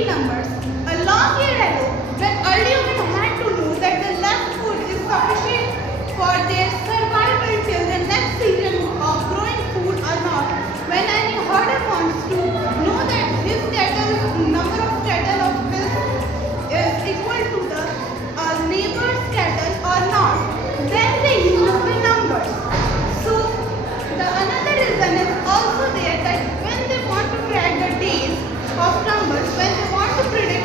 read numbers. A long year ago, when early women had to know that the left food is sufficient for their survival till the next season of growing food or not, when any herder wants to know that his cattle, number of cattle of his is equal to the neighbor's cattle or not, then they use the numbers. So the another reason is also there that when they want to track the days of numbers, when they want to predict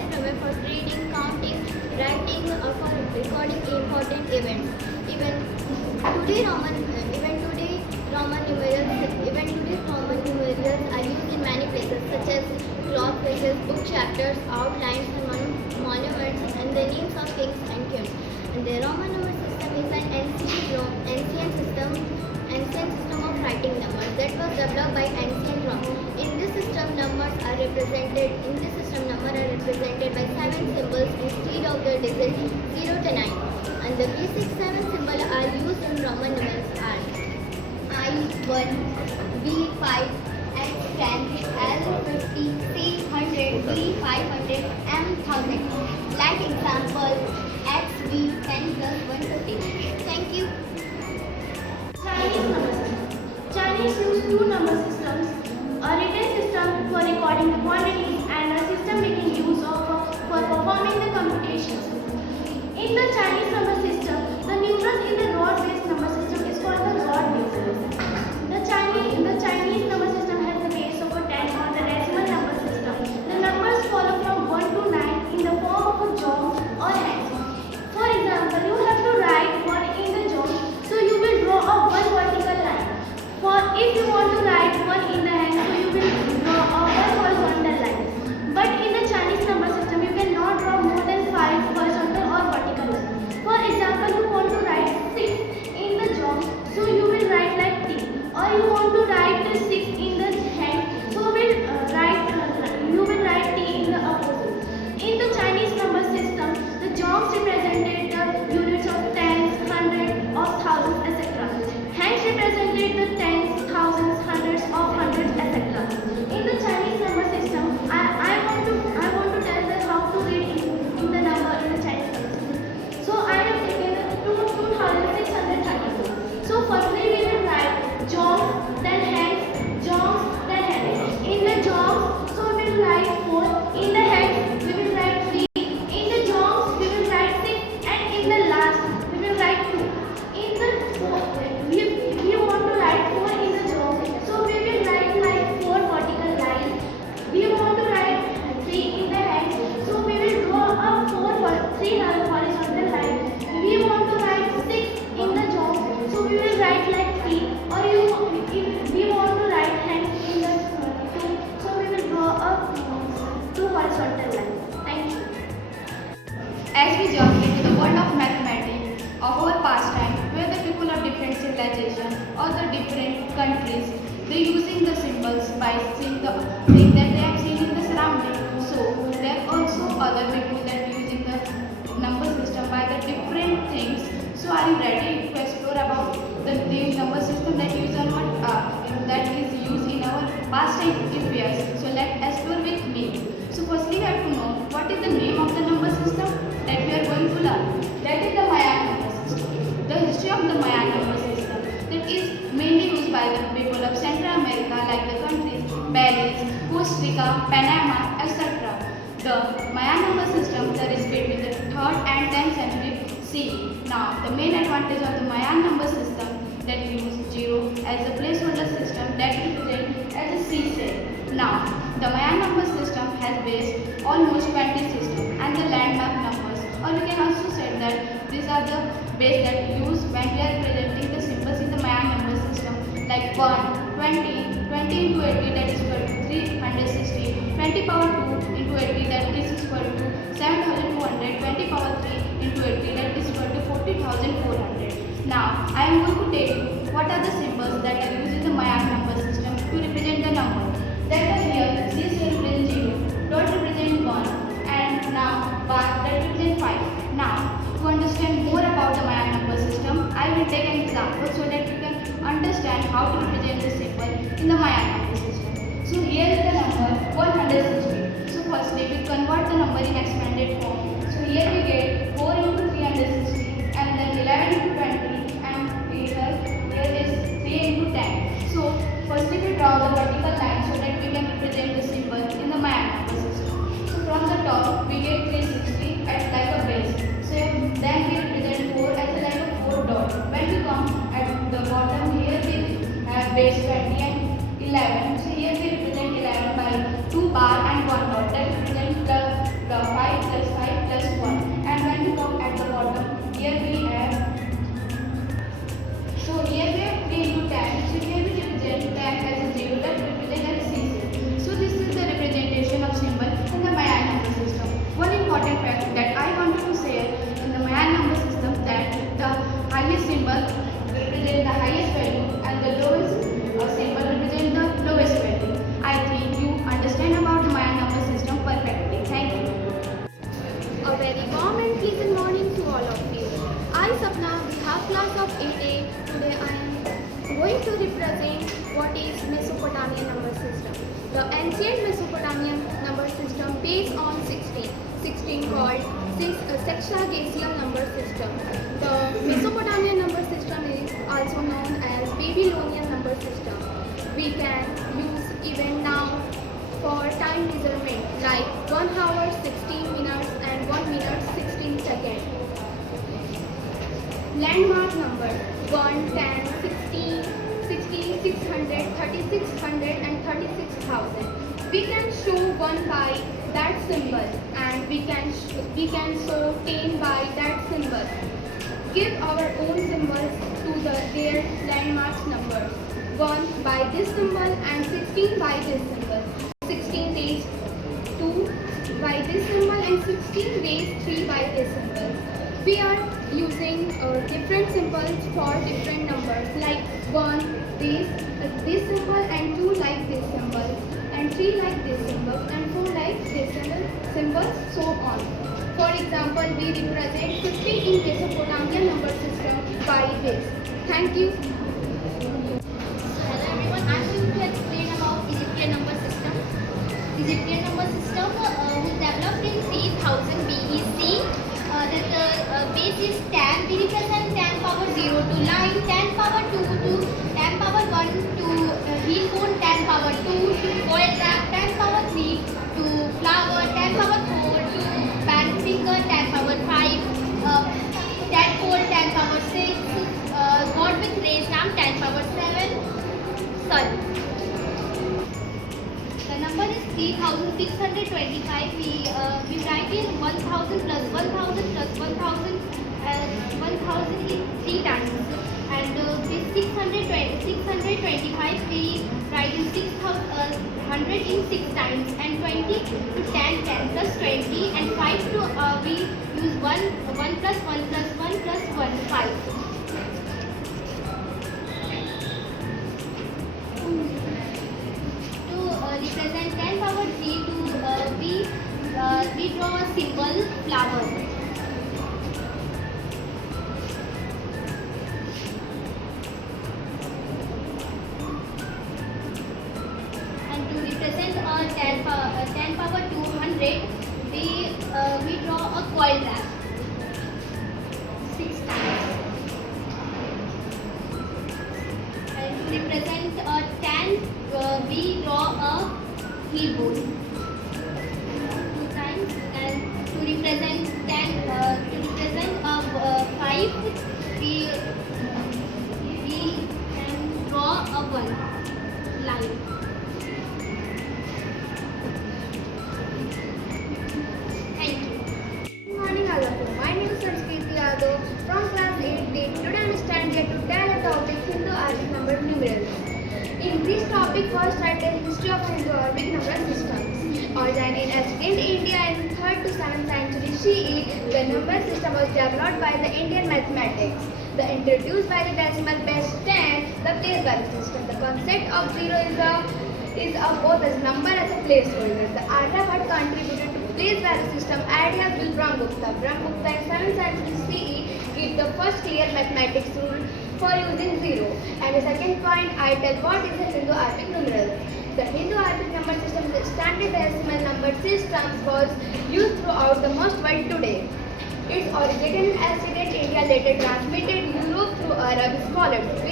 system for reading, counting, writing, or for recording important events. Even today Roman numerals are used in many places such as clock faces, book chapters, outlines, and monuments, and the names of kings and queens. And the Roman number system is an ancient system of writing numbers that was developed by ancient Rome. In this system, numbers are represented by 7 symbols instead of the digits 0 to 9. And the basic 7 symbols are used in Roman numerals are I1, B5, X10, L50, C100, B500, M1000. Like example, XV 10 plus 150. Thank you. Chinese number system. Chinese use two number systems, a written system for recording the quantities and a system making use of for performing the computations. In the Chinese number system, the numerals in the rod-based number system is called the rod-based number system. The Chinese number system has the base of a 10 on the decimal number system. The numbers follow from 1 to 9 in the form of a jong or hands. For example, you have to write 1 in the jong, so you will draw a 1 vertical line. For if you want to write 1 in the hand, so you will draw a 1 horizontal line. But in the Chinese number system, you cannot draw more than 5 horizontal or vertical lines. For example, you want to write 6 in the jong, so you will write like T. Or you want to write 6 in the hand, so you will write T in the opposite. In the Chinese number system, the jongs represented the units of tens, hundreds, of thousands, etc. Hands represented the tens, thousands, hundreds, of hundreds, etc. In the Chinese number system, I want to tell them how to read in the number in the Chinese number system. So I have taken 2632. So firstly we will write jongs, then hands, jongs, then hands. In the jongs, so we will write 4. In the hands, we will write 3. In the jongs, we will write 6. And in the last, we will write 2. In the we want to write 4 in the jongs, so we will write like 4 vertical lines. We want to write 3 in the hands, so we will draw a 3 horizontal lines. We want to write 6 in the jongs, so we will write like 3. Or if we want to write hands in the 2, so we will draw a 2 horizontal lines. Thank you. As we jump into the world of mathematics of our pastime, where the people of different civilizations or the different countries, they using the symbols by seeing the thing that they have seen in the surrounding. So there are also other people that using the number system by the different things. So are you ready to explore about the number system that is used in our pastime? If yes, so let's explore with me. So firstly, we have to know what is the name of the number system that we are going to learn. That is the Mayan number system. The history of the Mayan number system that is mainly used by the people of Central America, like the countries Belize, Costa Rica, Panama, etc. The Mayan number system that is between the 3rd and 10th century CE. Now, the main advantage of the Mayan number system that use 0 as a placeholder system that represents as a C cell. Now, the Mayan number system has based almost 20 systems and the landmark numbers, or you can also say that these are the base that use when we are representing the symbols in the Mayan number system, like 1, 20, 20 into 80 that is equal to 360, 20 power 2 into 80 that is equal to 7200, 20 power 3 into 80 that is equal to 40,400. Now, I am going to tell you what are the symbols that are used in the Mayan number system to represent the number. That is here, this will represent 0, dot represent 1, and now bar that represent 5. Now, to understand more about the Mayan number system, I will take an example so that you can understand how to represent the symbol in the Mayan number system. So here is the number 160. So firstly, we convert the number in expanded form. So here we get 4 into 360 and then 11 into 20 and here is 3 into 10. So firstly we draw the vertical line so that we can represent the symbol in the Mayan number system. So from the top we get 360 as like a base. So then we represent 4 as like a 4 dot. When we come at the bottom here we have base 20 and 11. So here we represent 11 by 2 bar and 1 dot. That represents the present what is Mesopotamian number system. The ancient Mesopotamian number system based on 16 called sexagesimal number system. The Mesopotamian number system is also known as Babylonian number system. We can use even now for time measurement like 1 hour 16 minutes and 1 minute 16 seconds. Landmark number 1, 10, 16, 600, 3600 and 36,000. We can show 1 by that symbol and we can show 10 by that symbol. Give our own symbols to their landmarks numbers. 1 by this symbol and 16 by this symbol. 16 raised 2 by this symbol and 16 raised 3 by this symbol. We are using different symbols for different numbers like 1 this symbol and 2 like this symbol and 3 like this symbol and 4 like this symbol, so on. For example, we represent 50 in Mesopotamian number system by this. Thank you. Hello everyone, I'm going to explain about Egyptian number system. Egyptian number system was developed in 3000 BEC. The base is 10. We represent 10 power 0 to line, 10 power 2 to 10 power 1 to heel bone, 10 power 2 to coil trap, 10 power 3 to flower, 10 power 4 to band finger, 10 power 5, 10 pole, 10 power 6, god with raised arm, 10 power 7, sun. The number is 3625. We write in 1000 plus 1000 plus 1000 1000 in 3 times. And this 625 we write in 600 in 6 times. And 20 to 10, 10 plus 20. And 5 to we use 1 plus 1 plus 1 plus 1, 5. Represent 10 power 3 to we draw a symbol flower. And to represent 10 power 200 we draw a coil wrap 6 times. And to represent 10 we draw a heel bone 2 times. And to represent 5 we can draw a 1 line. Thank you. Good morning all of you. My name is Sanskrit Yadav from class 8D. Today I am standing here to tell a topic Hindu Arabic number numerals. In this topic, first I tell history of Hindu Arabic number systems. Originated as in India in 3rd to 7th century CE, the number system was developed by the Indian mathematics. The introduced by the decimal base 10, the place value system. The concept of 0 is both as number as a placeholder. The Aryabhat contributed to place value system idea with Brahmagupta. Brahmagupta in 7th century CE gave the first clear mathematics rule for using 0. And the second point, I tell what is the Hindu Arabic numeral. The Hindu Arabic number system is a standard decimal number system was used throughout the most world today. Its originated in ancient India, later transmitted Europe through Arab scholars. The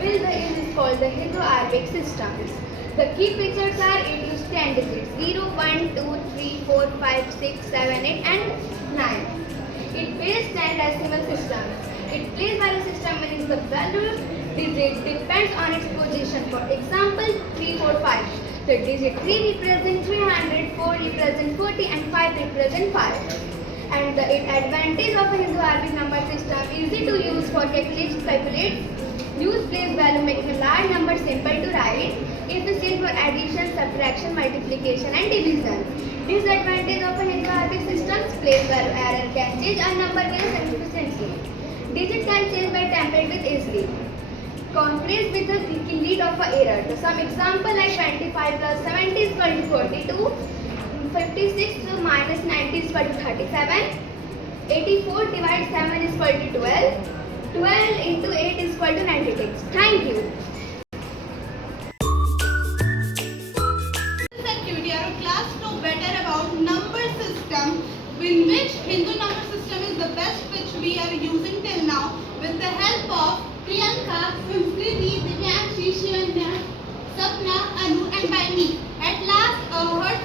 is called the Hindu Arabic systems. The key features are it uses 10 digits 0, 1, 2, 3, 4, 5, 6, 7, 8 and 9. It based 10 decimal systems. It place value system means the value digit depends on its position. For example, 3, 4, 5. The digit 3 represents 300, 4 represents 40 and 5 represents 5. And the advantage of a Hindu Arabic number system easy to use for calculate. Use place value making a large number simple to write. Efficient for addition, subtraction, multiplication and division. Disadvantage of a Hindu Arabic system, place value error can change a number very significantly. Digit can change by tampered with easily. Compressed with the lead of an error. So some example like 25 plus 70 is equal to 42. 56 minus 90 is equal to 37. 84 divided 7 is equal to 12. 12 into 8 is equal to 96. Thank you. Sapna, Anu, and by me. At last, her